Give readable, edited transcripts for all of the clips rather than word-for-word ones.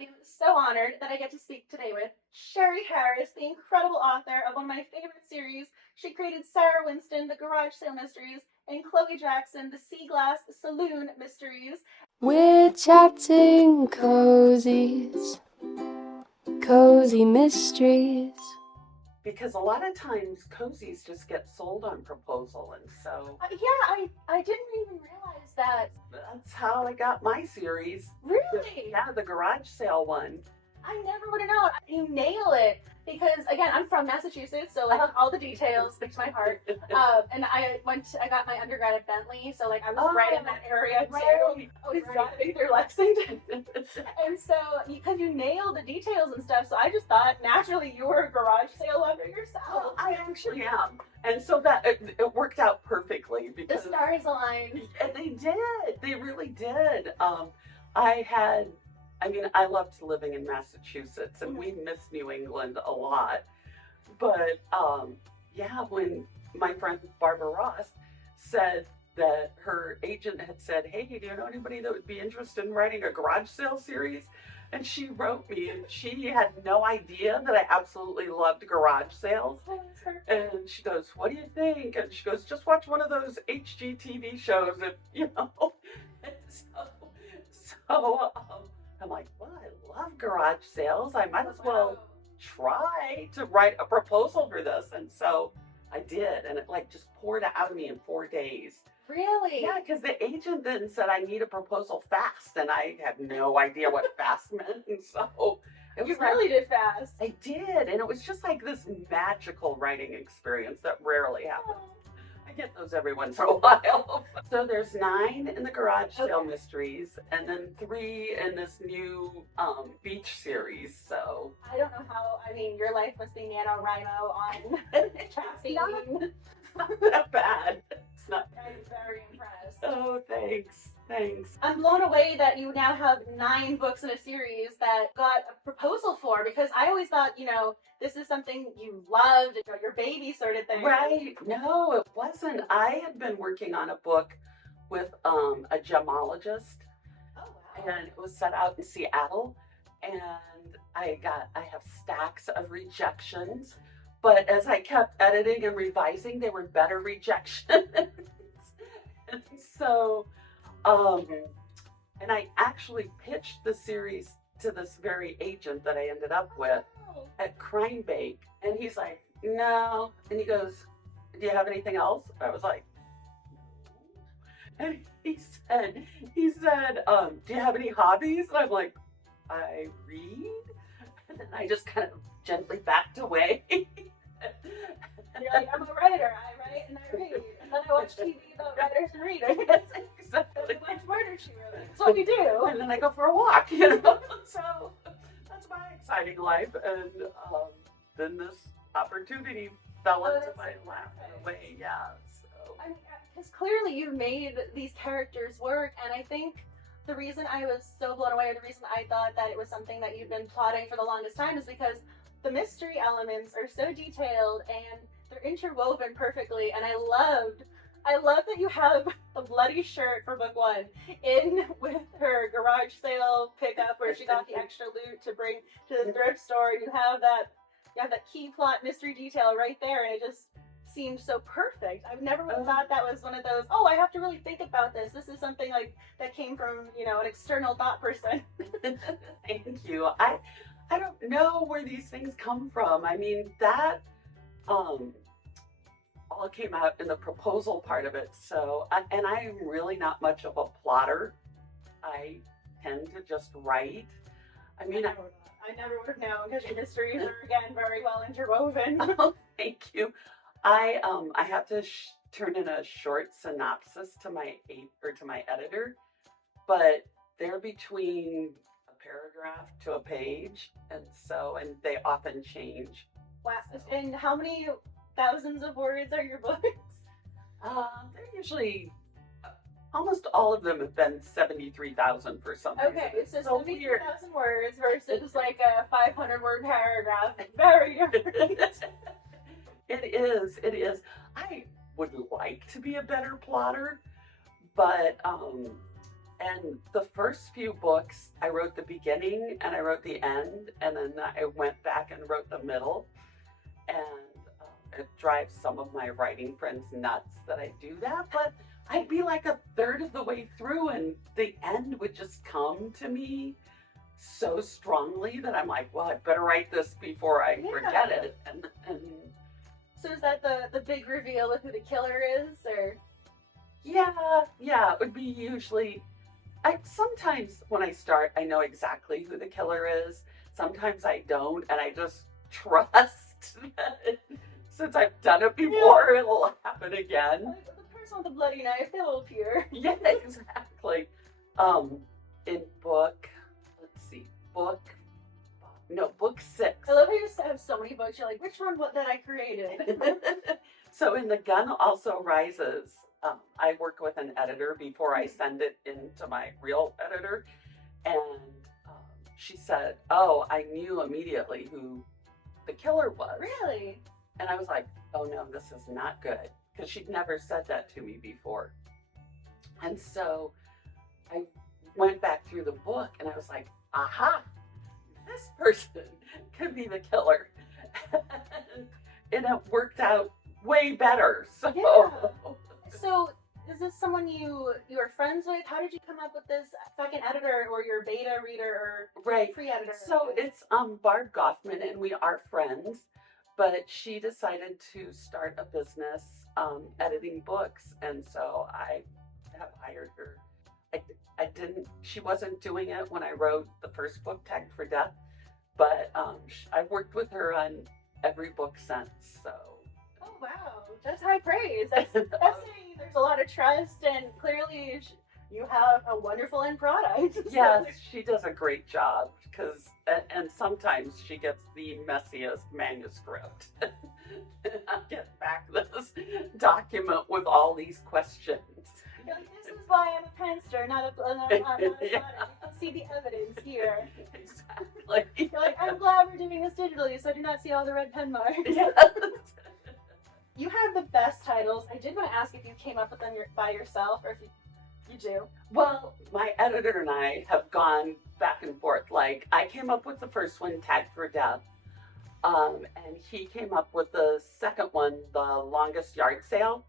I'm so honored that I get to speak today with Sherry Harris, the incredible author of one of my favorite series. She created Sarah Winston, the Garage Sale Mysteries, and Chloe Jackson, the Sea Glass Saloon Mysteries. We're chatting cozies, cozy mysteries. Because a lot of times cozies just get sold on proposal, and so I didn't even realize that. that's how I got my series. Really? Yeah, the garage sale one. I never would have known. You nail it. Because again, I'm from Massachusetts, so like all the details speak to my heart. And I got my undergrad at Bentley, so like I was right in that area too. I was driving through Lexington, and so because you nailed the details and stuff, so I just thought naturally you were a garage sale lover yourself. Well, I actually am, and so that it worked out perfectly because the stars aligned. And they did. They really did. I loved living in Massachusetts, and we miss New England a lot. But when my friend Barbara Ross said that her agent had said, "Hey, do you know anybody that would be interested in writing a garage sale series?" And she wrote me, and she had no idea that I absolutely loved garage sales. And she goes, "What do you think?" And she goes, "Just watch one of those HGTV shows, if you know." And so I'm like, well, I love garage sales. I might as well try to write a proposal for this. And so I did, and it like just poured out of me in 4 days. Really? Yeah, because the agent then said I need a proposal fast, and I had no idea what fast meant. And so it was really did fast. I did, and it was just like this magical writing experience that rarely happens. I get those every once in a while. So there's 9 in the garage sale mysteries, and then 3 in this new beach series. So I don't know how. I mean, your life must be NaNoWriMo on caffeine. Not that bad. It's not. I'm very impressed. Oh, thanks. I'm blown away that you now have 9 books in a series that got a proposal for, because I always thought, this is something you loved, your baby sort of thing. Right. No, it wasn't. I had been working on a book with a gemologist. Oh, wow. And it was set out in Seattle. And I have stacks of rejections. But as I kept editing and revising, they were better rejections. And so, and I actually pitched the series to this very agent that I ended up with at Crime Bake. And he's like, no. And he goes, do you have anything else? I was like, no. And he said, do you have any hobbies? And I'm like, I read. And then I just kind of gently backed away. You're like, I'm a writer. I write and I read. And then I watch TV about writers and readers. Exactly. I watch Murder, She Wrote. That's what we do. And then I go for a walk, So that's my exciting life. And then this opportunity fell into my lap in a way. Yeah. So. I mean, because clearly you made these characters work, and I think the reason I was so blown away, or the reason I thought that it was something that you'd been plotting for the longest time, is because the mystery elements are so detailed and they're interwoven perfectly. And I love that you have a bloody shirt for book 1 in with her garage sale pickup where she got the extra loot to bring to the thrift store. You have that key plot mystery detail right there, and it just seemed so perfect. I've never thought that was one of those, I have to really think about this. This is something like that came from, an external thought person. Thank you. I don't know where these things come from. I mean, that all came out in the proposal part of it. So, and I'm really not much of a plotter. I tend to just write. I mean, I never would have known, because your mysteries are, again, very well interwoven. Oh, thank you. I have to turn in a short synopsis to my editor, but they're between a paragraph to a page, and they often change. Wow. And how many thousands of words are your books? They're usually, almost all of them have been 73,000 for some reason. Okay, so 73,000 words versus like a 500-word paragraph. Very different. It is. I would like to be a better plotter, but And the first few books, I wrote the beginning and I wrote the end, and then I went back and wrote the middle. And it drives some of my writing friends nuts that I do that, but I'd be like a third of the way through, and the end would just come to me so strongly that I'm like, well, I better write this before I forget it. And so is that the big reveal of who the killer is, or? Yeah, it would be usually. Sometimes when I start, I know exactly who the killer is. Sometimes I don't, and I just trust that since I've done it before, it'll happen again. Like the person with the bloody knife, they will appear. Yeah, exactly. In book 6. I love how you have so many books. You're like, which one that I created? So in The Gun Also Rises, I work with an editor before I send it into my real editor, and she said, "Oh, I knew immediately who the killer was." Really? And I was like, "Oh no, this is not good," because she'd never said that to me before. And so I went back through the book, and I was like, "Aha! This person could be the killer," and it worked out way better. So. Yeah. So, is this someone you were friends with? How did you come up with this second editor, or your beta reader, or pre-editor? So it's Barb Goffman, and we are friends, but she decided to start a business editing books, and so I have hired her. I didn't. She wasn't doing it when I wrote the first book, Tagged for Death, but I've worked with her on every book since. So. Oh wow, that's high praise. That's saying there's a lot of trust, and clearly you have a wonderful end product. Yes, she does a great job, and sometimes she gets the messiest manuscript. I get back this document with all these questions. You're like, this is why I'm a penster, not a Yeah. You can see the evidence here. Exactly. You're like, I'm glad we're doing this digitally, so I do not see all the red pen marks. Yes. You have the best titles. I did want to ask if you came up with them by yourself, or if you do. Well, my editor and I have gone back and forth. Like, I came up with the first one, Tagged for Death, and he came up with the second one, The Longest Yard Sale.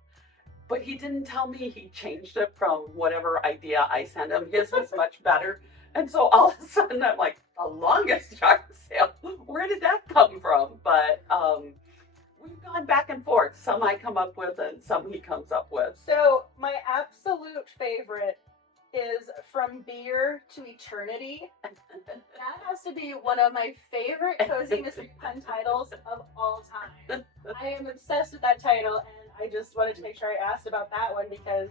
But he didn't tell me he changed it from whatever idea I sent him. His was much better. And so all of a sudden I'm like, The Longest Yard Sale? Where did that come from? But we've gone back and forth. Some I come up with and some he comes up with. So my absolute favorite is From Beer to Eternity. That has to be one of my favorite cozy mystery pun titles of all time. I am obsessed with that title, and I just wanted to make sure I asked about that one because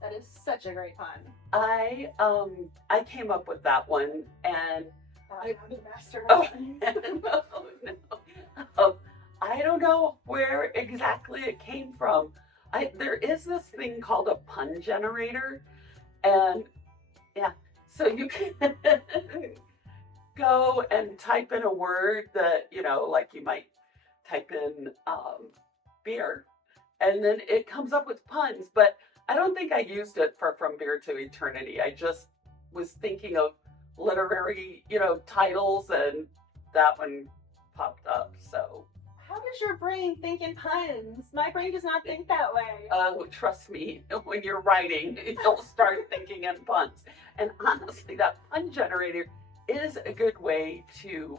that is such a great pun. I came up with that one, and I'm the master of no. I don't know where exactly it came from. There is this thing called a pun generator, and yeah, so you can go and type in a word that, like you might type in beer, and then it comes up with puns, but I don't think I used it for From Beer to Eternity. I just was thinking of literary, titles, and that one popped up, so. How does your brain think in puns? My brain does not think that way. Oh, trust me, when you're writing, you'll start thinking in puns. And honestly, that pun generator is a good way to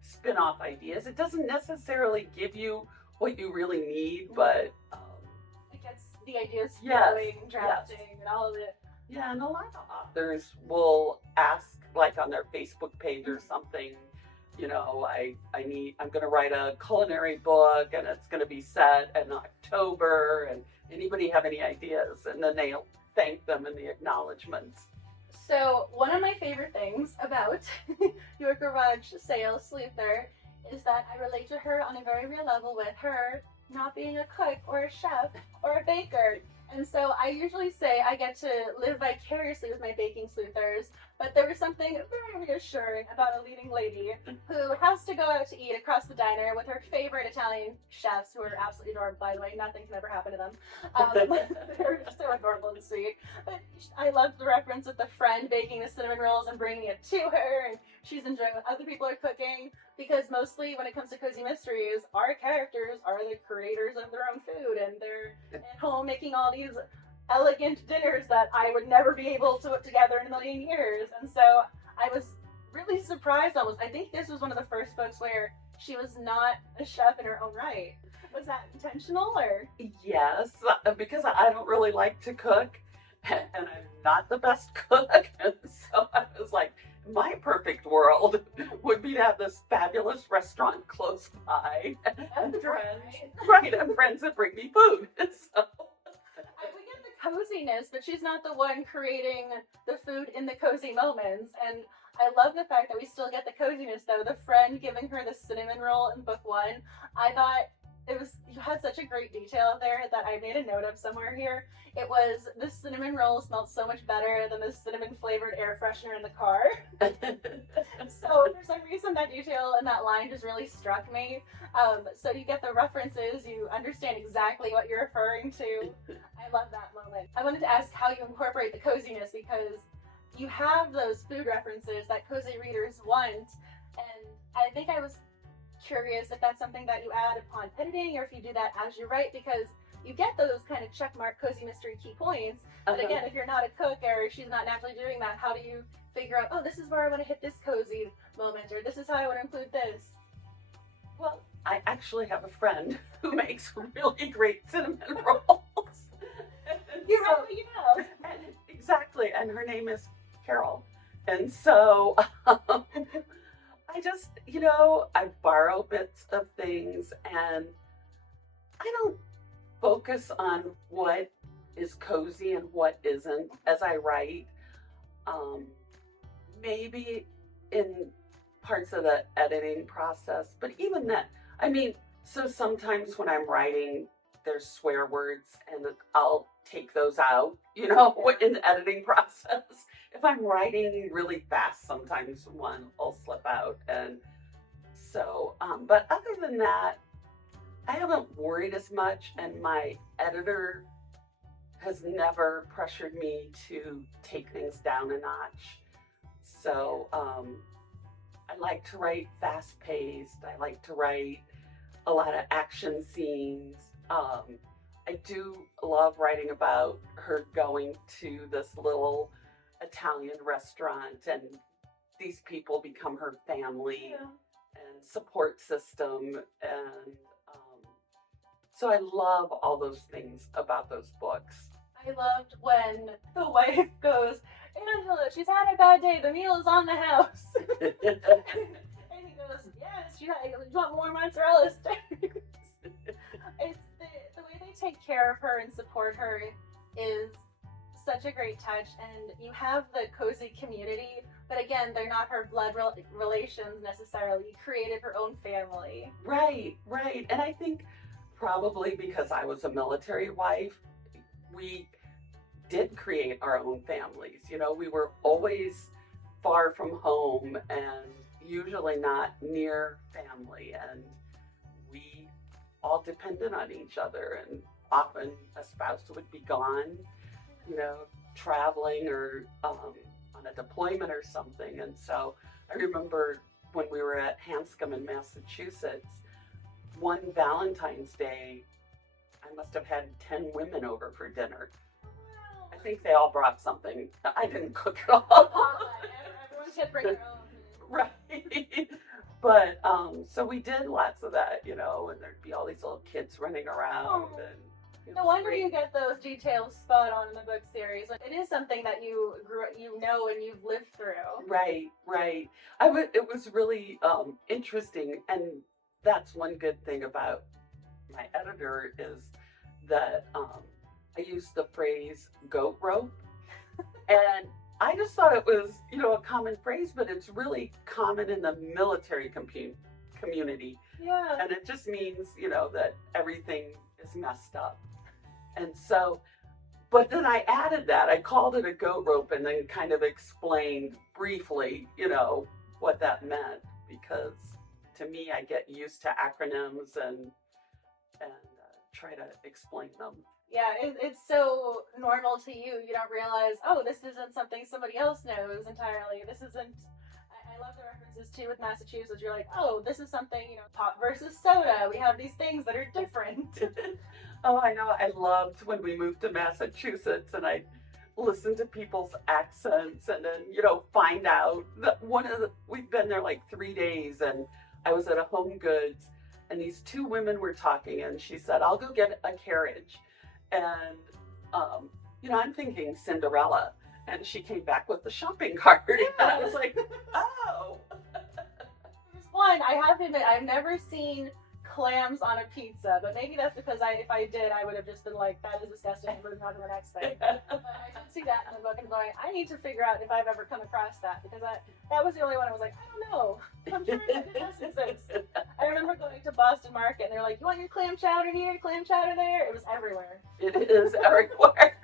spin off ideas. It doesn't necessarily give you what you really need, but it gets the ideas yes, flowing, drafting, and all of it. Yeah, and a lot of authors will ask, like on their Facebook page or something, I'm going to write a culinary book, and it's going to be set in October, and anybody have any ideas? And then they'll thank them in the acknowledgments. So one of my favorite things about your garage sale sleuther is that I relate to her on a very real level, with her not being a cook or a chef or a baker. And so I usually say I get to live vicariously with my baking sleuthers But there was something very reassuring about a leading lady who has to go out to eat across the diner with her favorite Italian chefs, who are absolutely adorable, by the way. Nothing can ever happen to them. They're so adorable and sweet. But I loved the reference with the friend baking the cinnamon rolls and bringing it to her, and she's enjoying what other people are cooking. Because mostly when it comes to cozy mysteries, our characters are the creators of their own food, and they're at home making all these elegant dinners that I would never be able to put together in a million years. And so I was really surprised almost. I think this was one of the first books where she was not a chef in her own right. Was that intentional, or? Yes, because I don't really like to cook, and I'm not the best cook. And so I was like, my perfect world would be to have this fabulous restaurant close by, and friends, right, and friends that bring me food. So. We get the coziness, but she's not the one creating the food in the cozy moments. And I love the fact that we still get the coziness, though. The friend giving her the cinnamon roll in book 1, I thought you had such a great detail there that I made a note of somewhere here. It was, the cinnamon roll smelled so much better than the cinnamon flavored air freshener in the car. So for some reason that detail and that line just really struck me. So you get the references, you understand exactly what you're referring to. I love that moment. I wanted to ask how you incorporate the coziness, because you have those food references that cozy readers want, and I think I was curious if that's something that you add upon editing, or if you do that as you write, because you get those kind of checkmark cozy mystery key points. But again, if you're not a cook, or she's not naturally doing that, how do you figure out, oh, this is where I want to hit this cozy moment, or this is how I want to include this? Well, I actually have a friend who makes really great cinnamon rolls. And exactly, and her name is Carol. And so I just, I borrow bits of things, and I don't focus on what is cozy and what isn't as I write. Maybe in parts of the editing process, but even that, so sometimes when I'm writing, there's swear words, and I'll take those out, in the editing process. If I'm writing really fast, sometimes one will slip out. And so, but other than that, I haven't worried as much, and my editor has never pressured me to take things down a notch. So, I like to write fast-paced. I like to write a lot of action scenes. I do love writing about her going to this little Italian restaurant, and these people become her family and support system. And so I love all those things about those books. I loved when the wife goes, Angela, she's had a bad day. The meal is on the house. And he goes, yes, you want more mozzarella sticks? It's the way they take care of her and support her is such a great touch. And you have the cozy community, but again, they're not her blood relations necessarily. You created her own family. Right. And I think probably because I was a military wife, we did create our own families. We were always far from home and usually not near family, and we all depended on each other, and often a spouse would be gone, traveling or on a deployment or something. And so I remember when we were at Hanscom in Massachusetts, one Valentine's Day, I must have had 10 women over for dinner. I think they all brought something. I didn't cook it all. Everyone should bring their own. Right. But so we did lots of that, and there'd be all these little kids running around. And no wonder you get those details spot on in the book series. It is something that you and you've lived through. Right. It was really interesting, and that's one good thing about my editor is that I used the phrase goat rope, and I just thought it was, a common phrase, but it's really common in the military community. Yeah. And it just means, that everything is messed up. And so But then I added that. I called it a goat rope and then kind of explained briefly, what that meant, because to me, I get used to acronyms and try to explain them. Yeah, it's so normal to you. You don't realize, oh, this isn't something somebody else knows entirely. This isn't. I love the references too with Massachusetts. You're like, oh, this is something, pop versus soda. We have these things that are different. Oh, I know. I loved when we moved to Massachusetts and I listened to people's accents and then, find out that we've been there like 3 days and I was at a Home Goods and these two women were talking and she said, I'll go get a carriage. And, I'm thinking Cinderella. And she came back with the shopping cart. Yeah. And I was like, oh. There's one, I have to admit, I've never seen clams on a pizza, but maybe that's because if I did, I would have just been like, that is disgusting, and moving on to the next thing. But I did see that in the book and going, I need to figure out if I've ever come across that, because that was the only one I was like, I don't know. I'm sure it does exist. I remember going to Boston Market and they're like, you want your clam chowder here, clam chowder there? It was everywhere. It is everywhere.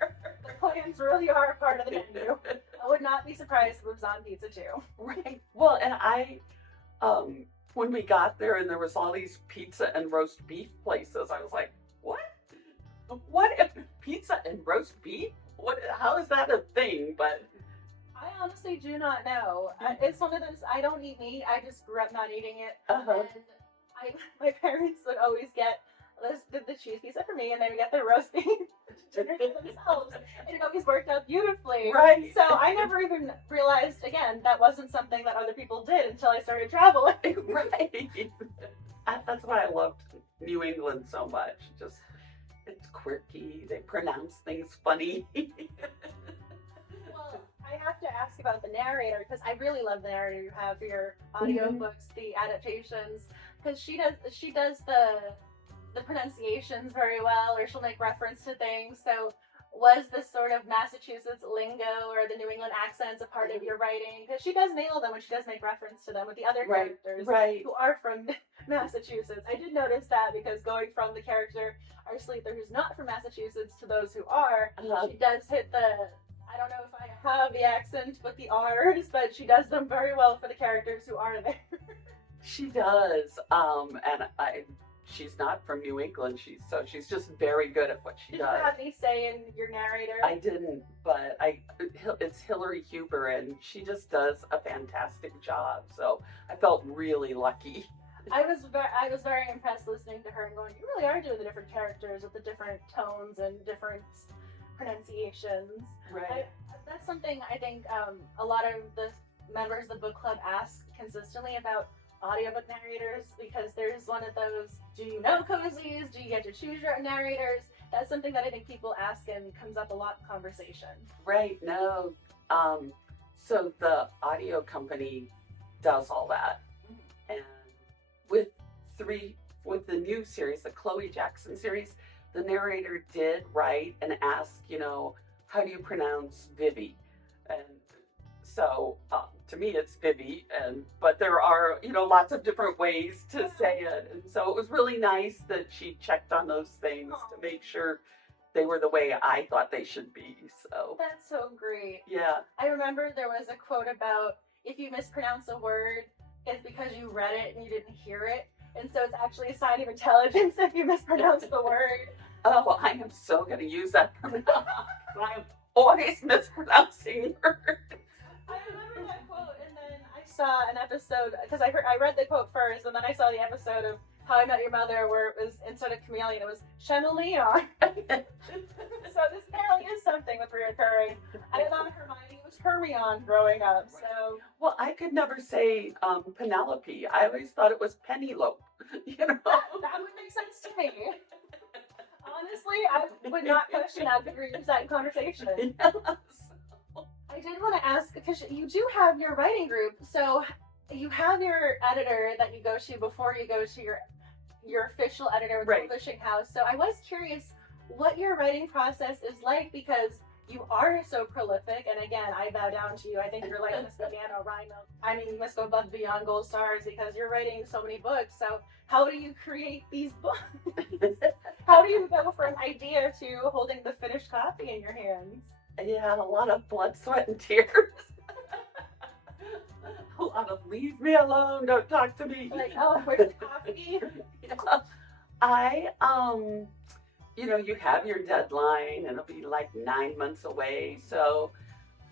The clams really are a part of the menu. I would not be surprised if it was on pizza too. Right. Well, and I, when we got there and there was all these pizza and roast beef places, I was like, what? What if pizza and roast beef? How is that a thing? But I honestly do not know. It's one of those, I don't eat meat. I just grew up not eating it. Uh-huh. And my parents would always get the cheese pizza for me, and they would get the roast beef dinner for themselves. And it always worked out beautifully. Right. So I never even realized, again, that wasn't something that other people did until I started traveling. Right. That's why I loved New England so much. Just, it's quirky. They pronounce things funny. Well, I have to ask about the narrator, because I really love the narrator you have for your audiobooks, the adaptations, because she does the pronunciations very well, or she'll make reference to things. So was this sort of Massachusetts lingo or the New England accents a part of your writing? Because she does nail them when she does make reference to them with the other characters who are from Massachusetts. I did notice that, because going from the character our Sleeper who's not from Massachusetts to those who are, she does hit I don't know if I have the accent with the R's, but she does them very well for the characters who are there. She does. And she's not from New England. She's just very good at what she does. Did you have me say in your narrator? I didn't, but it's Hillary Huber, and she just does a fantastic job. So I felt really lucky. I was very impressed listening to her and going, you really are doing the different characters with the different tones and different pronunciations. Right. That's something I think a lot of the members of the book club ask consistently about audiobook narrators, because there's one of those, do you know cozies? Do you get to choose your own narrators? That's something that I think people ask and comes up a lot in conversation. Right. No. So the audio company does all that. And with the new series, the Chloe Jackson series, the narrator did write and ask, how do you pronounce Vivi? And so to me it's Vivi, but there are, lots of different ways to say it. And so it was really nice that she checked on those things to make sure they were the way I thought they should be. So that's so great. Yeah. I remember there was a quote about, if you mispronounce a word, it's because you read it and you didn't hear it. And so it's actually a sign of intelligence if you mispronounce the word. Oh, I am so going to use that from now on. I am always mispronouncing words. I remember that quote, and then I saw an episode, because I read the quote first, and then I saw the episode of How I Met Your Mother, where it was, instead of chameleon, it was chameleon. So this apparently is something with reoccurring. I thought Hermione was Hermione growing up, so. Well, I could never say Penelope. I always thought it was Penelope, That would make sense to me. Honestly, I would not question that if we use that in conversation. Yes. I did want to ask, because you do have your writing group, so you have your editor that you go to before you go to your official editor with the publishing house. So I was curious what your writing process is like, because you are so prolific, and again, I bow down to you. I think you're like Miss NaNoWriMo. I mean, Miss Go Above Beyond Gold Stars, because you're writing so many books. So how do you create these books? How do you go from idea to holding the finished copy in your hands? Yeah, a lot of blood, sweat, and tears. A lot of leave me alone, don't talk to me. Like, oh, where's the coffee? Yeah. I you know, you have your deadline and it'll be like 9 months away. So,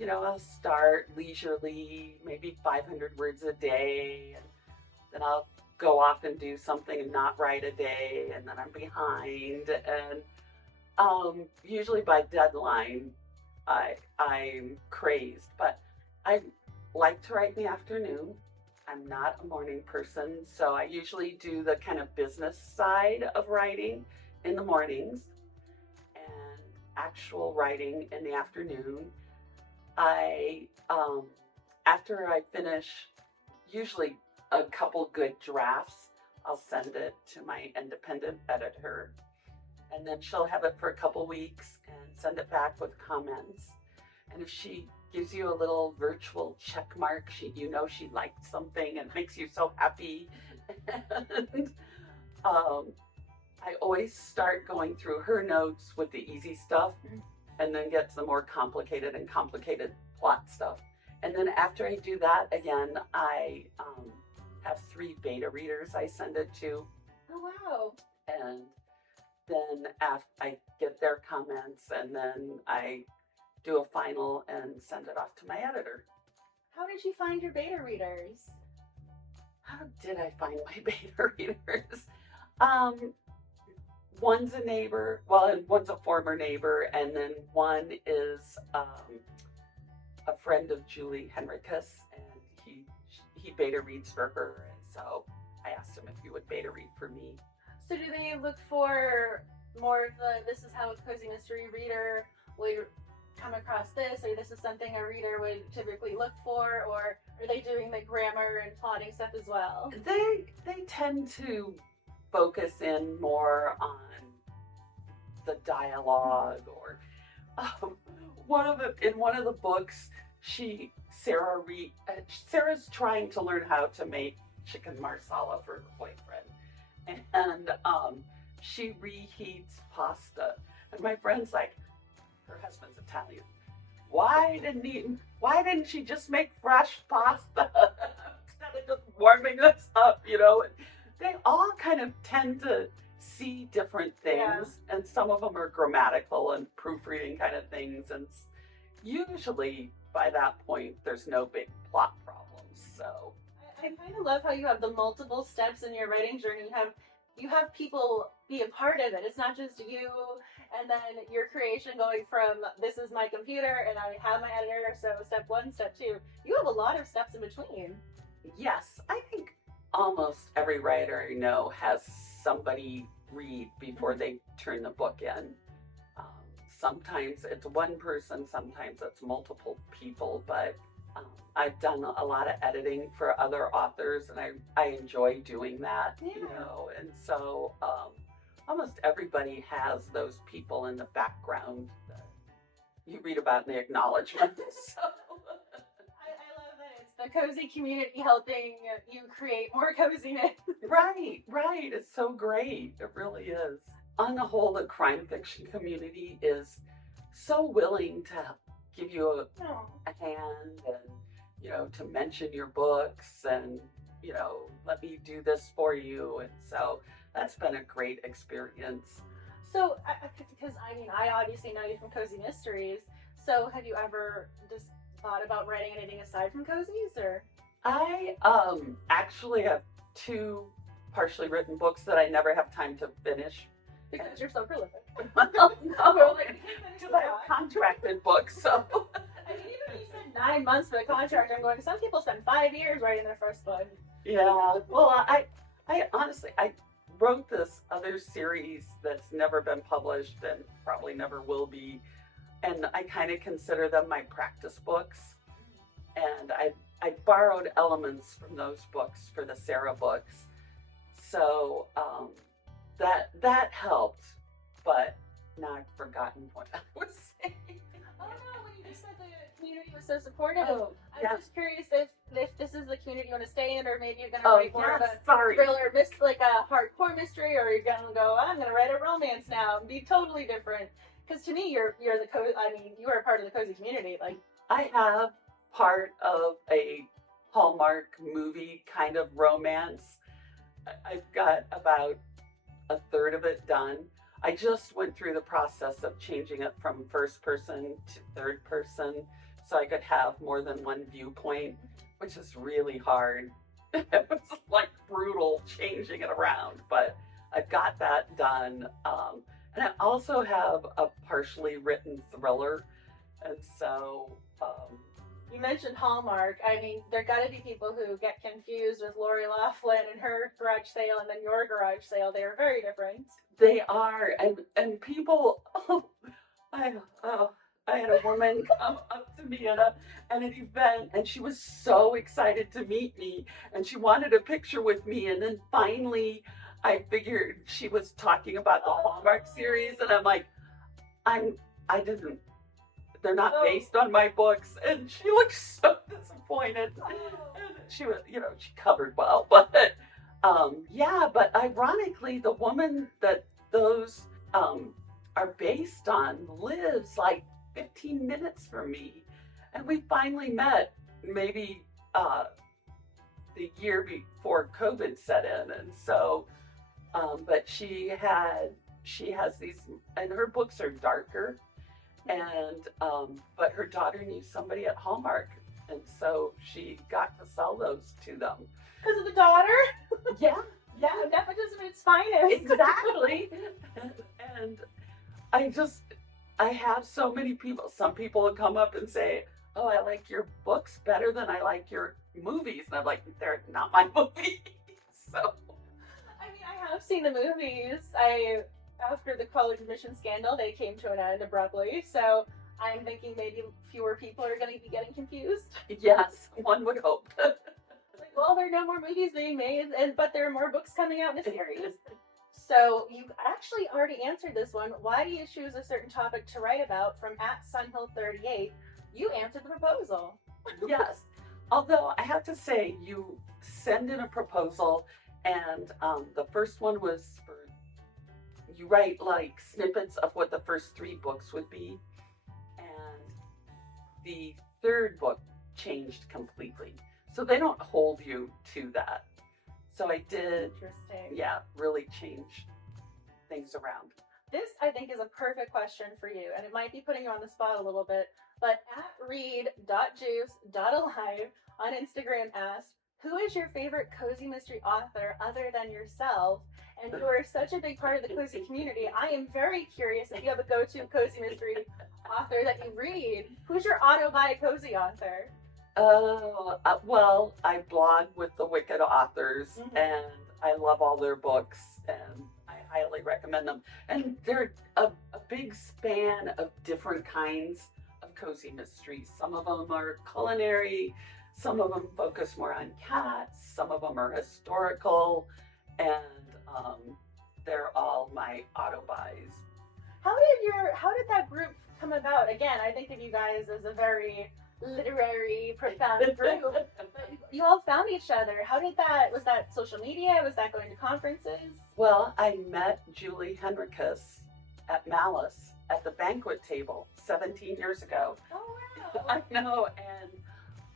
you know, I'll start leisurely, maybe 500 words a day, and then I'll go off and do something and not write a day, and then I'm behind. And usually by deadline, I'm crazed, but I like to write in the afternoon. I'm not a morning person, so I usually do the kind of business side of writing in the mornings and actual writing in the afternoon. I after I finish usually a couple good drafts, I'll send it to my independent editor, and then she'll have it for a couple weeks and send it back with comments. And if she gives you a little virtual check mark, you know she liked something, and makes you so happy. And I always start going through her notes with the easy stuff, and then get to the more complicated plot stuff. And then after I do that, again, I have 3 beta readers I send it to. Oh, wow. And then after I get their comments, and then I do a final and send it off to my editor. How did you find your beta readers? How did I find my beta readers? One's a neighbor, well, one's a former neighbor, and then one is a friend of Julie Henricus, and he beta reads for her, and so I asked him if he would beta read for me. So do they look for more of the, this is how a cozy mystery reader will come across this, or this is something a reader would typically look for, or are they doing the grammar and plotting stuff as well? They tend to focus in more on the dialogue, or in one of the books, Sarah's trying to learn how to make chicken marsala for her boyfriend, and she reheats pasta, and my friend's like, her husband's Italian. Why didn't she just make fresh pasta instead of just warming this up, you know? And they all kind of tend to see different things, and some of them are grammatical and proofreading kind of things, and usually by that point there's no big plot problems. So I kind of love how you have the multiple steps in your writing journey. You have people be a part of it. It's not just you and then your creation going from, this is my computer and I have my editor, so step 1, step 2. You have a lot of steps in between. Yes, I think almost every writer I know has somebody read before they turn the book in. Sometimes it's one person, sometimes it's multiple people, but I've done a lot of editing for other authors, and I enjoy doing that, you know, and so almost everybody has those people in the background that you read about in the acknowledgments. So. I love that it's the cozy community helping you create more coziness. Right. It's so great. It really is. On the whole, the crime fiction community is so willing to give you a hand, and, you know, to mention your books, and, you know, let me do this for you. And so that's been a great experience. So, because I mean, I obviously know you from Cozy Mysteries. So have you ever just thought about writing anything aside from cozies, or? I actually have 2 partially written books that I never have time to finish. Because you're so prolific. Well, no, because I have contracted books, so. I mean, even if you said 9 months for the contract, I'm going, some people spend 5 years writing their first book. Yeah, well, I honestly, I wrote this other series that's never been published and probably never will be, and I kind of consider them my practice books, and I borrowed elements from those books for the Sarah books, so that helped, but now I've forgotten what I was saying. Oh no, when you just said the community was so supportive, Oh, I'm yeah. just curious if this is the community you want to stay in, or maybe you're gonna Oh, write more of yes, a sorry. thriller, like a hardcore mystery, or you're gonna go, I'm gonna write a romance now and be totally different. Because to me, you're the you are a part of the cozy community. Like, I have part of a Hallmark movie kind of romance. I've got about a third of it done. I just went through the process of changing it from first person to third person so I could have more than one viewpoint, which is really hard. It was like brutal changing it around, but I've got that done. And I also have a partially written thriller. And so, you mentioned Hallmark. I mean, there got to be people who get confused with Lori Laughlin and her garage sale, and then your garage sale. They are very different. they are, and people. I had a woman come up to me at an event, and she was so excited to meet me, and she wanted a picture with me, and then finally, I figured she was talking about the Hallmark series, and I'm like, I didn't. They're not based on my books, and she looked so disappointed. And she was, she covered well, but yeah. But ironically, the woman that those are based on lives like 15 minutes from me, and we finally met maybe the year before COVID set in, and so, but she has these, and her books are darker. And but her daughter knew somebody at Hallmark, and so she got to sell those to them. Because of the daughter? Yeah, Yeah, nepotism at its finest. exactly. And I have so many people. Some people will come up and say, "Oh, I like your books better than I like your movies," and I'm like, "They're not my movies." So, I mean, I have seen the movies. After the college admission scandal, they came to an end abruptly. So I'm thinking maybe fewer people are going to be getting confused. yes, one would hope. Like, well, there are no more movies being made, but there are more books coming out in the series. So you actually already answered this one. Why do you choose a certain topic to write about? From @Sunhill38, you answered the proposal. Yes. Although I have to say, you send in a proposal, and the first one was for, you write like snippets of what the first 3 books would be, and the third book changed completely. So they don't hold you to that. So I did, Interesting. yeah, really change things around. This, I think, is a perfect question for you, and it might be putting you on the spot a little bit, but @read.juice.alive on Instagram asked, who is your favorite cozy mystery author other than yourself? And you are such a big part of the cozy community. I am very curious if you have a go-to cozy mystery author that you read. Who's your auto-buy cozy author? Well, I blog with the Wicked authors, Mhm. and I love all their books, and I highly recommend them. And they're a big span of different kinds of cozy mysteries. Some of them are culinary, some of them focus more on cats, some of them are historical, and they're all my auto buys. How did that group come about? Again, I think of you guys as a very literary, profound group. But you all found each other. Was that social media? Was that going to conferences? Well, I met Julie Henricus at Malice at the banquet table 17 years ago. Oh, wow. I know,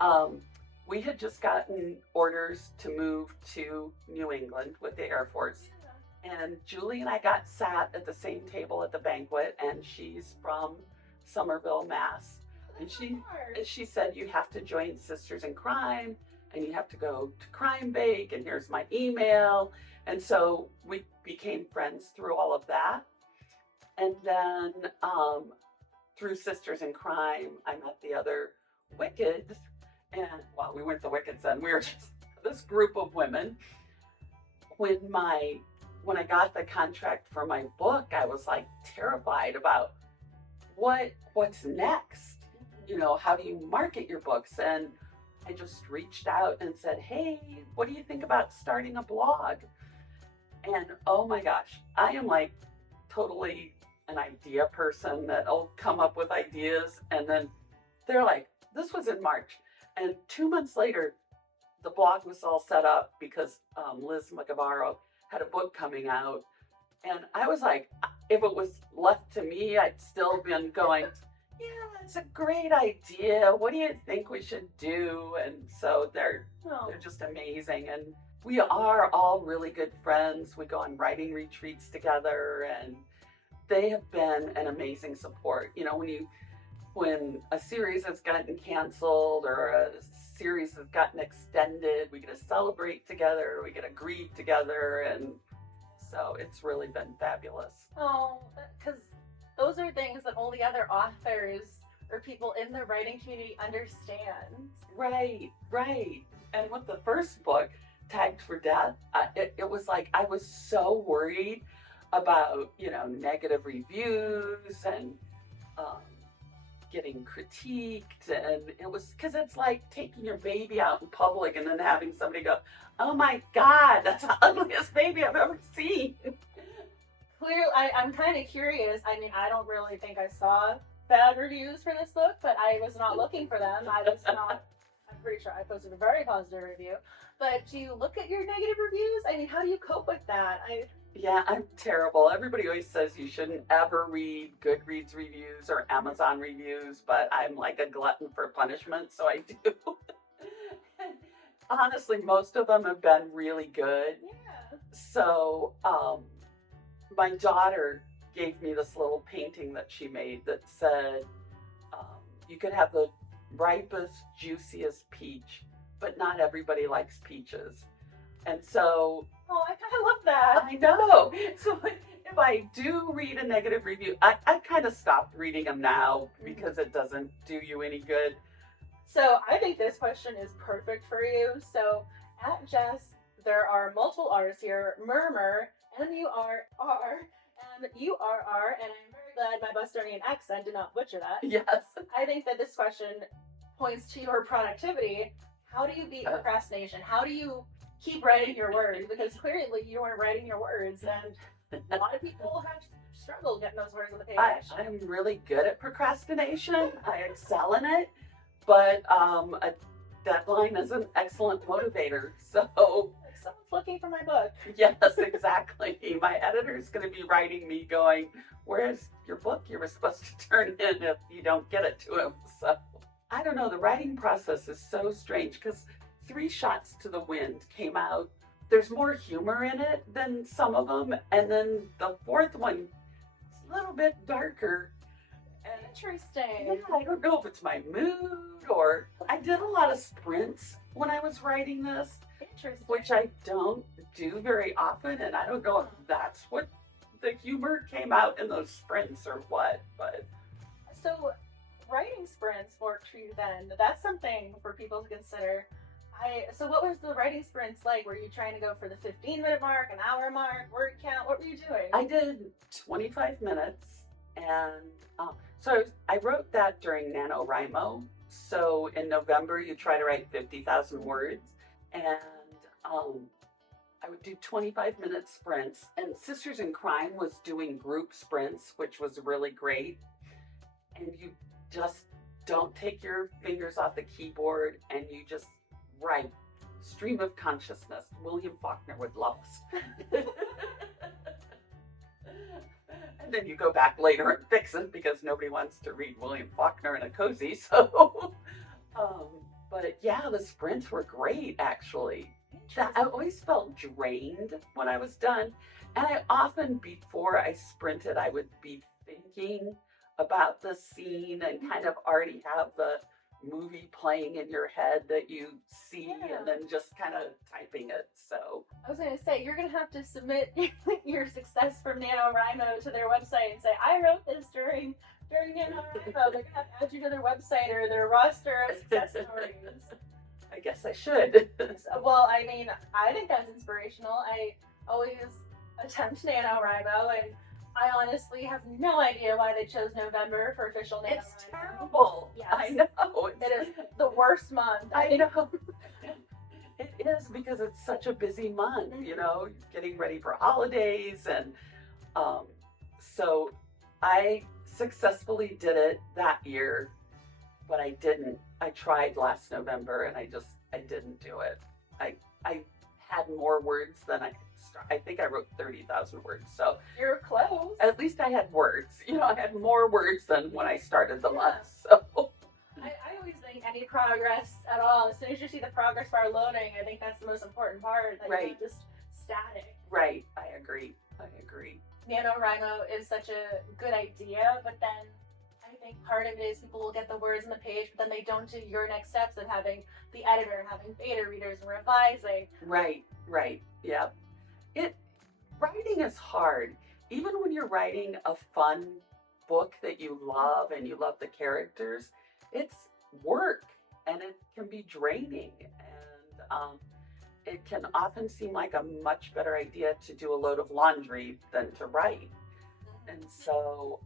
and we had just gotten orders to move to New England with the Air Force. And Julie and I got sat at the same table at the banquet, and she's from Somerville, Mass. And she said, you have to join Sisters in Crime, and you have to go to Crime Bake, and here's my email. And so we became friends through all of that. And then through Sisters in Crime, I met the other Wickeds. And, well, we weren't the Wickeds then. We were just this group of women. When I got the contract for my book, I was like terrified about what's next. You know, how do you market your books? And I just reached out and said, hey, what do you think about starting a blog? And oh my gosh, I am like totally an idea person that'll come up with ideas, and then they're like, this was in March, and 2 months later, the blog was all set up because Liz McGavaro had a book coming out, and I was like, if it was left to me, I'd still been going, yeah, it's a great idea. What do you think we should do? And so they're just amazing, and we are all really good friends. We go on writing retreats together, and they have been an amazing support. You know, when a series has gotten canceled or a series has gotten extended, we get to celebrate together, we get to grieve together, and so it's really been fabulous. Oh, because those are things that only other authors or people in the writing community understand. Right. And with the first book, Tagged for Death, it was like I was so worried about, you know, negative reviews and getting critiqued, and it was because it's like taking your baby out in public and then having somebody go, oh my God, that's the ugliest baby I've ever seen. Clearly, I'm kind of curious. I mean, I don't really think I saw bad reviews for this book, but I was not looking for them. I'm pretty sure I posted a very positive review. But do you look at your negative reviews? I mean, how do you cope with that? Yeah, I'm terrible. Everybody always says you shouldn't ever read Goodreads reviews or Amazon reviews, but I'm like a glutton for punishment, so I do. Honestly, most of them have been really good. Yeah. So, my daughter gave me this little painting that she made that said, you could have the ripest, juiciest peach, but not everybody likes peaches. And so, oh, I kind of love that. I know. So if I do read a negative review, I kind of stopped reading them now because it doesn't do you any good. So I think this question is perfect for you. So at Jess, there are multiple R's here. Murmur, M-U-R-R, M-U-R-R, and I'm very glad my Bostonian accent did not butcher that. Yes. I think that this question points to your productivity. How do you beat procrastination? How do you keep writing your words? Because clearly you are writing your words, and a lot of people have struggled getting those words on the page. I'm really good at procrastination. I excel in it, but a deadline is an excellent motivator. So someone's looking for my book. yes, exactly. My editor's going to be writing me going, where's your book you were supposed to turn in if you don't get it to him? So I don't know. The writing process is so strange because 3 Shots to the Wind came out. There's more humor in it than some of them. And then the 4th one is a little bit darker. And Interesting. yeah, I don't know if it's my mood or I did a lot of sprints when I was writing this, Interesting. which I don't do very often. And I don't know if that's what the humor came out in those sprints or what, but. So writing sprints worked for you then. That's something for people to consider. So what was the writing sprints like? Were you trying to go for the 15-minute mark, an hour mark, word count? What were you doing? I did 25 minutes, and so I wrote that during NaNoWriMo. So in November, you try to write 50,000 words, and I would do 25-minute sprints, and Sisters in Crime was doing group sprints, which was really great, and you just don't take your fingers off the keyboard, and you just write. Stream of consciousness. William Faulkner would love us. And then you go back later and fix it because nobody wants to read William Faulkner in a cozy. So, but yeah, the sprints were great actually. I always felt drained when I was done. And I often, before I sprinted, I would be thinking about the scene and kind of already have the movie playing in your head that you see and then just kind of typing it. So I was going to say, you're going to have to submit your success from NaNoWriMo to their website and say, I wrote this during NaNoWriMo. They're going to have to add you to their website or their roster of success stories. I guess I should. Well, I mean, I think that's inspirational. I always attempt NaNoWriMo, and I honestly have no idea why they chose November for official NaNoWriMo. It's terrible. Yes. I know. It is the worst month. I know. It is because it's such a busy month, you know, getting ready for holidays. And so I successfully did it that year, but I didn't. I tried last November and I didn't do it. I had more words than I think I wrote 30,000 words. So You're close. at least I had words. I had more words than when I started the month. So I always think any progress at all, as soon as you see the progress bar loading, I think that's the most important part. That Right. you're not just static. right, I agree. NaNoWriMo is such a good idea, but then I think part of it is people will get the words on the page, but then they don't do your next steps of having the editor, having beta readers, and revising. Right. Yeah. Writing is hard. Even when you're writing a fun book that you love and you love the characters, it's work and it can be draining, and it can often seem like a much better idea to do a load of laundry than to write. And so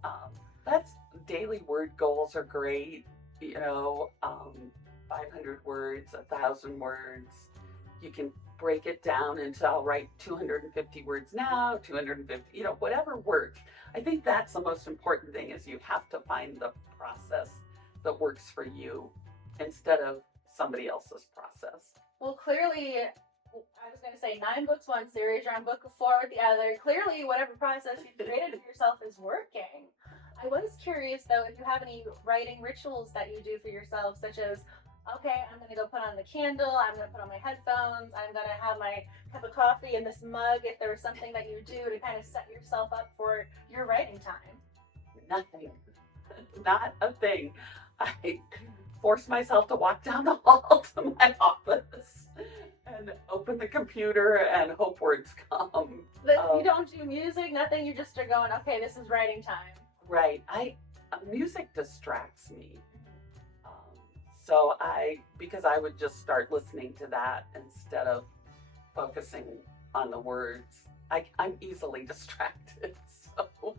that's daily word goals are great. 500 words, 1,000 words. You can break it down into I'll write 250 words now, 250, whatever works. I think that's the most important thing is you have to find the process that works for you instead of somebody else's process. Well, clearly, I was going to say 9 books, 1 series, you're on book 4 with the other. Clearly, whatever process you've created for yourself is working. I was curious, though, if you have any writing rituals that you do for yourself, such as, okay, I'm going to go put on the candle, I'm going to put on my headphones, I'm going to have my cup of coffee in this mug, if there was something that you do to kind of set yourself up for your writing time. Nothing. Not a thing. I force myself to walk down the hall to my office and open the computer and hope words come. But you don't do music, nothing, you just are going, okay, this is writing time. Right. Music distracts me. So because I would just start listening to that instead of focusing on the words. I'm easily distracted. So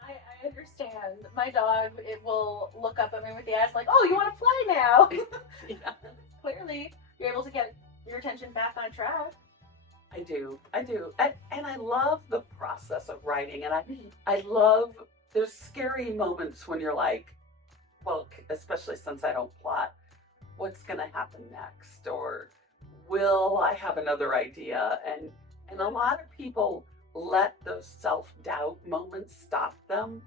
I understand. My dog, it will look up at me with the eyes like, oh, you want to play now? yeah, Clearly, you're able to get your attention back on track. I do. And I love the process of writing. And I love, there's scary moments when you're like, well, especially since I don't plot, what's going to happen next? Or will I have another idea? And a lot of people let those self-doubt moments stop them.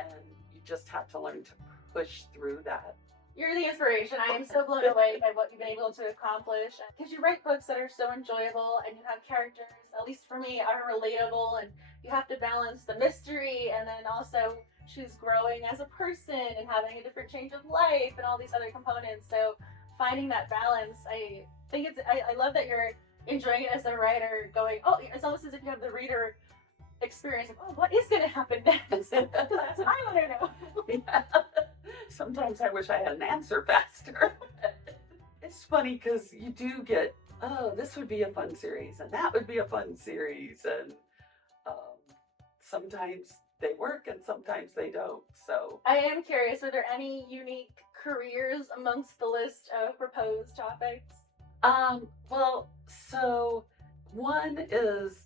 And you just have to learn to push through that. You're the inspiration. I am so blown away by what you've been able to accomplish. Because you write books that are so enjoyable and you have characters, at least for me, are relatable. And you have to balance the mystery and then also she's growing as a person and having a different change of life and all these other components. So finding that balance, I think I love that you're enjoying it as a writer, going, oh, it's almost as if you have the reader experience of, oh, what is going to happen next? Because that's what I want to know. Yeah. Sometimes I wish I had an answer faster. It's funny because you do get, oh, this would be a fun series and that would be a fun series. And sometimes they work and sometimes they don't. So I am curious, were there any unique careers amongst the list of proposed topics? Well, so one is,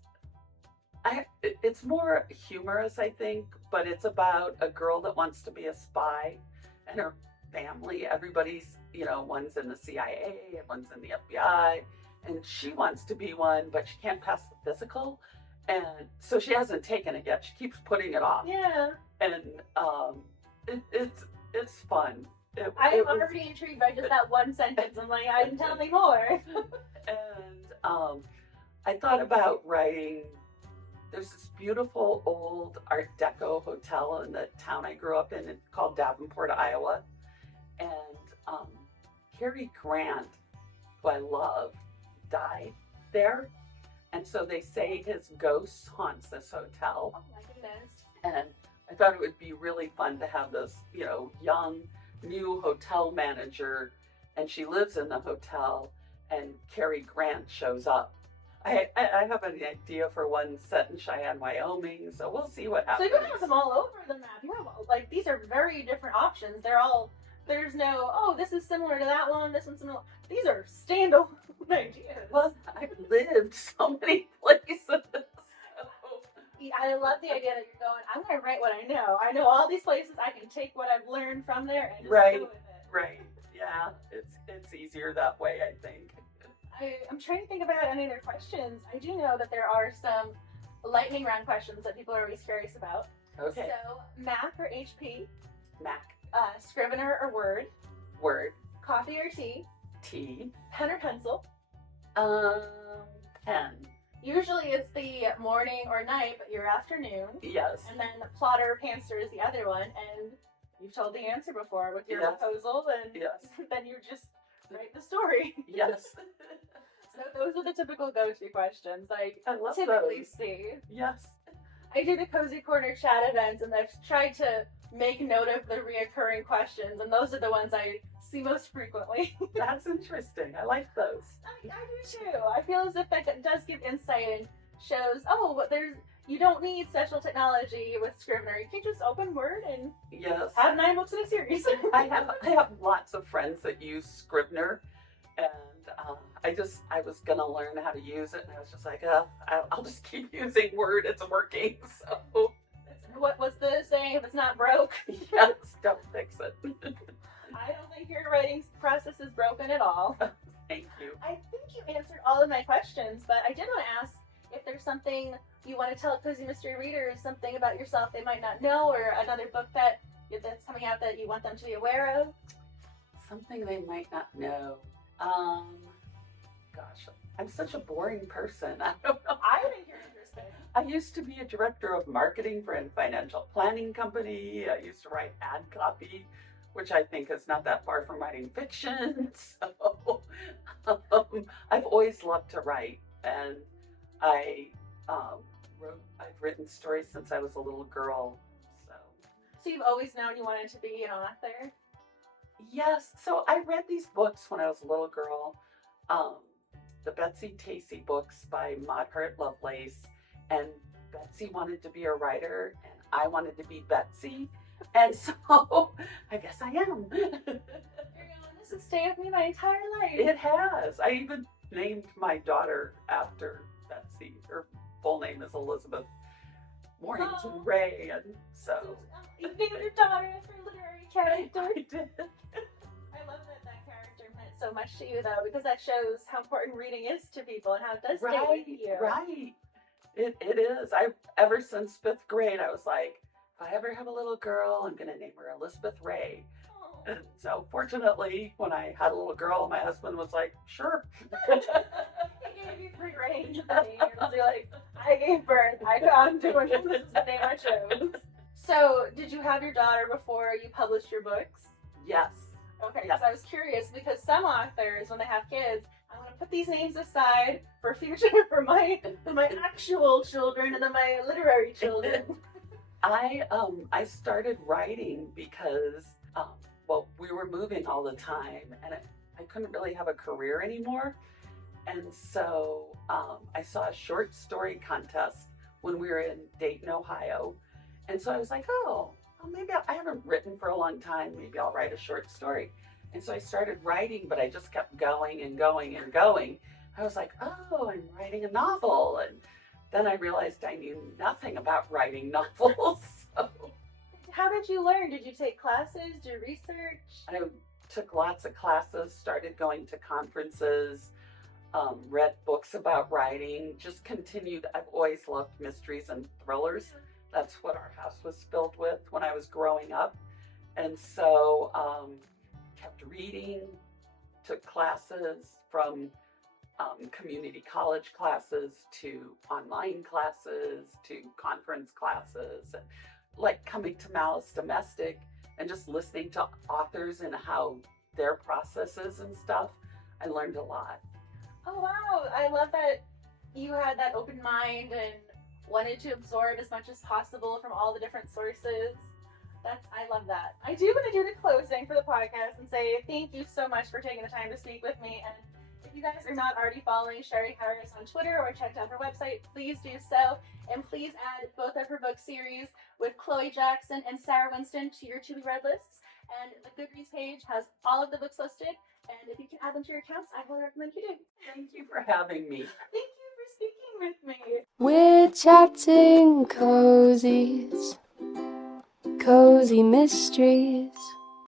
it's more humorous, I think, but it's about a girl that wants to be a spy and her family. Everybody's, one's in the CIA and one's in the FBI, and she wants to be one, but she can't pass the physical. And so she hasn't taken it yet. She keeps putting it off. Yeah. And it's fun. I am already intrigued by just that one sentence. I'm like, tell me more. And I thought about writing. There's this beautiful old Art Deco hotel in the town I grew up in. It's called Davenport, Iowa. And Cary Grant, who I love, died there. And so they say his ghost haunts this hotel. Oh my goodness. And I thought it would be really fun to have this, young, new hotel manager. And she lives in the hotel and Cary Grant shows up. I have an idea for one set in Cheyenne, Wyoming, so we'll see what happens. So you have them all over the map. You have, these are very different options. There's no, oh, this is similar to that one, this one's similar. These are standalone ideas. Well, I've lived so many places. I love the idea that you're going, I'm gonna write what I know. I know all these places. I can take what I've learned from there and just Right. go with it. Right. Yeah. It's easier that way, I think. I'm trying to think about any other questions. I do know that there are some lightning round questions that people are always curious about. Okay. So, Mac or HP? Mac. Scrivener or Word? Word. Coffee or tea? Tea. Pen or pencil? Pen. Usually it's the morning or night, but your afternoon. Yes. And then plotter or pantser is the other one. And you've told the answer before with your Yes. proposal, and Yes. then you just write the story. Yes. So those are the typical go-to questions I love typically those. see. Yes. I do the Cozy Corner chat events, and I've tried to make note of the reoccurring questions, and those are the ones I see most frequently. That's interesting. I like those. I do too. I feel as if that does give insight and shows, but you don't need special technology with Scrivener. You can just open Word and Yes. have 9 books in a series. I have lots of friends that use Scrivener, and I was gonna learn how to use it, and I was just like, I'll just keep using Word. It's working. So What was the saying? If it's not broke, yes, don't fix it. I don't think your writing process is broken at all. Thank you. I think you answered all of my questions, but I did want to ask if there's something you want to tell Cozy Mystery readers, something about yourself they might not know, or another book that's coming out that you want them to be aware of. Something they might not know. Gosh, I'm such a boring person. I don't know. I think you're interesting. I used to be a director of marketing for a financial planning company. I used to write ad copy, which I think is not that far from writing fiction. So I've always loved to write, and I've written stories since I was a little girl. So you've always known you wanted to be an author? Yes. So I read these books when I was a little girl. The Betsy Tacy books by Maud Hart Lovelace, and Betsy wanted to be a writer, and I wanted to be Betsy, and so I guess I am. You're going, this has stayed with me my entire life. It has. I even named my daughter after Betsy. Her full name is Elizabeth Warrington Ray, and so You named your daughter after a literary character. I did. I love that character meant so much to you, though, because that shows how important reading is to people and how it does stay with you. Right. It is. Ever since 5th grade, I was like, if I ever have a little girl, I'm going to name her Elizabeth Ray. Oh. And so fortunately, when I had a little girl, my husband was like, sure. He gave you free reign to the names. You're like, I gave birth. I'm doing it. This is the name I chose. So, did you have your daughter before you published your books? Yes. Okay, Yes. because I was curious, because some authors, when they have kids, I'm going to put these names aside for future, for my actual children and then my literary children. I started writing because, we were moving all the time, and I couldn't really have a career anymore. And so I saw a short story contest when we were in Dayton, Ohio. And so I was like, maybe I haven't written for a long time. Maybe I'll write a short story. And so I started writing, but I just kept going and going and going. I was like, I'm writing a novel. And then I realized I knew nothing about writing novels. So How did you learn? Did you take classes, do research? I took lots of classes, started going to conferences, read books about writing, just continued. I've always loved mysteries and thrillers. That's what our house was filled with when I was growing up. And so kept reading, took classes from community college classes to online classes to conference classes, and like coming to Malice Domestic and just listening to authors and how their processes and stuff. I learned a lot. Oh, wow. I love that you had that open mind and wanted to absorb as much as possible from all the different sources. I love that. I do want to do the closing for the podcast and say thank you so much for taking the time to speak with me. And if you guys are not already following Sherry Harris on Twitter or checked out her website, please do so. And please add both of her book series with Chloe Jackson and Sarah Winston to your to-be-read lists. And the Goodreads page has all of the books listed. And if you can add them to your accounts, I highly recommend you do. Thank you for having me. Thank you for speaking with me. We're chatting cozies. cozy mysteries.